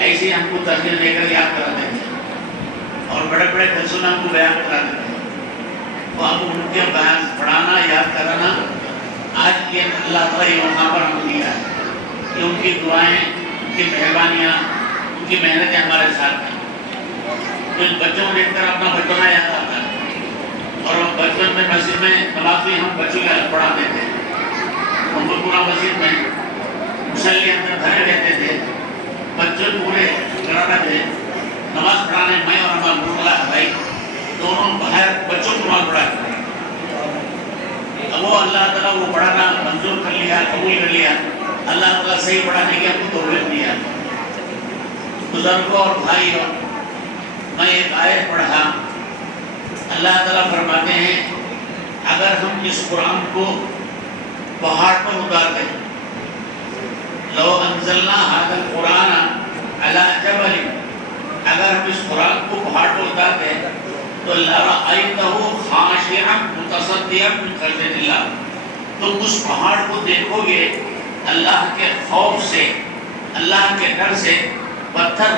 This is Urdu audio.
ایسے ہی ہم کو ترجیح دے کر یاد کراتے تھے اور بڑے بڑے قصوں ہم کو بیان کراتے تھے. تو اب ان کے بیان پڑھانا یاد کرانا آج یہ اللہ تعالیٰ یہ وہاں پر ہم دیا ہے کہ ان کی دعائیں، ان کی مہربانیاں، ان کی محنتیں ہمارے ساتھ ہیں. تو ان بچوں کو دیکھ کر اپنا بچپنا یاد آتا ہے. اور بچپن میں مسجد میں نماز بھی ہم بچوں کے پڑھاتے تھے. ہم کو پورا مسجد میں مصلی اندر بھرے رہتے تھے. بچے پورے کرانا تھے نماز پڑھانے. میں اور ہمارا مرغلا بھائی دونوں باہر بچوں کو نماز پڑھاتے تھے. اب وہ اللہ تعالیٰ وہ پڑھانا منظور کر لیا، قبول کر لیا. اللہ تعالیٰ صحیح پڑھانے کی ہم کو توفیق دیا. بزرگوں اور بھائیوں، میں ایک آیت پڑھا. اللہ تعالیٰ فرماتے ہیں اگر ہم اس قرآن کو پہاڑ پر اتار دیں، لو انزلنا هذا القرآن على جبل، اگر ہم اس قرآن کو پہاڑ پر اتار دیں تو لرأيته خاشعا متصدعا من خشية الله، تو اس پہاڑ کو دیکھو گے اللہ کے خوف سے، اللہ کے ڈر سے پتھر